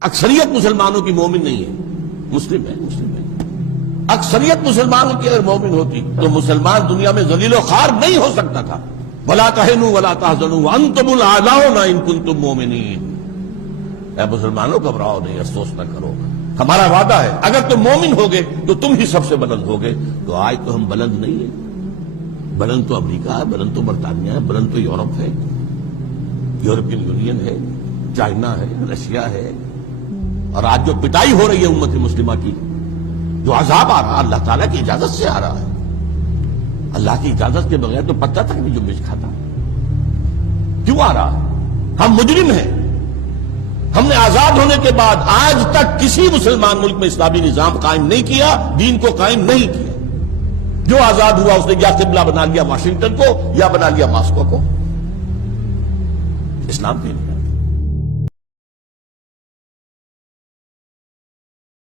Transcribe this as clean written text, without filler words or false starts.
اکثریت مسلمانوں کی مومن نہیں ہے، مسلم ہے، مسلم ہے۔ اکثریت مسلمانوں کی اگر مومن ہوتی تو مسلمان دنیا میں ذلیل و خوار نہیں ہو سکتا تھا۔ وَلَا تَهِنُوا وَلَا تَحْزَنُوا وَأَنْتُمُ الْأَعْلَوْنَ إِن كُنتُم مُؤْمِنِينَ۔ اے مسلمانوں گھبراؤ نہیں، افسوس نہ کرو، ہمارا وعدہ ہے اگر تم مومن ہوگے تو تم ہی سب سے بلند ہوگے۔ تو آج تو ہم بلند نہیں ہیں، بلند تو امریکہ ہے، بلند تو برطانیہ ہے، بلند تو یورپ ہے، یورپین یونین ہے، چائنا ہے، رشیا ہے۔ اور آج جو پٹائی ہو رہی ہے امت مسلمہ کی، جو عذاب آ رہا اللہ تعالیٰ کی اجازت سے آ رہا ہے، اللہ کی اجازت کے بغیر تو پتہ تک نہیں جو مچ کھاتا، کیوں آ رہا ہے؟ ہم مجرم ہیں۔ ہم نے آزاد ہونے کے بعد آج تک کسی مسلمان ملک میں اسلامی نظام قائم نہیں کیا، دین کو قائم نہیں کیا۔ جو آزاد ہوا اس نے یا قبلہ بنا لیا واشنگٹن کو یا بنا لیا ماسکو کو، اسلام کے لیے۔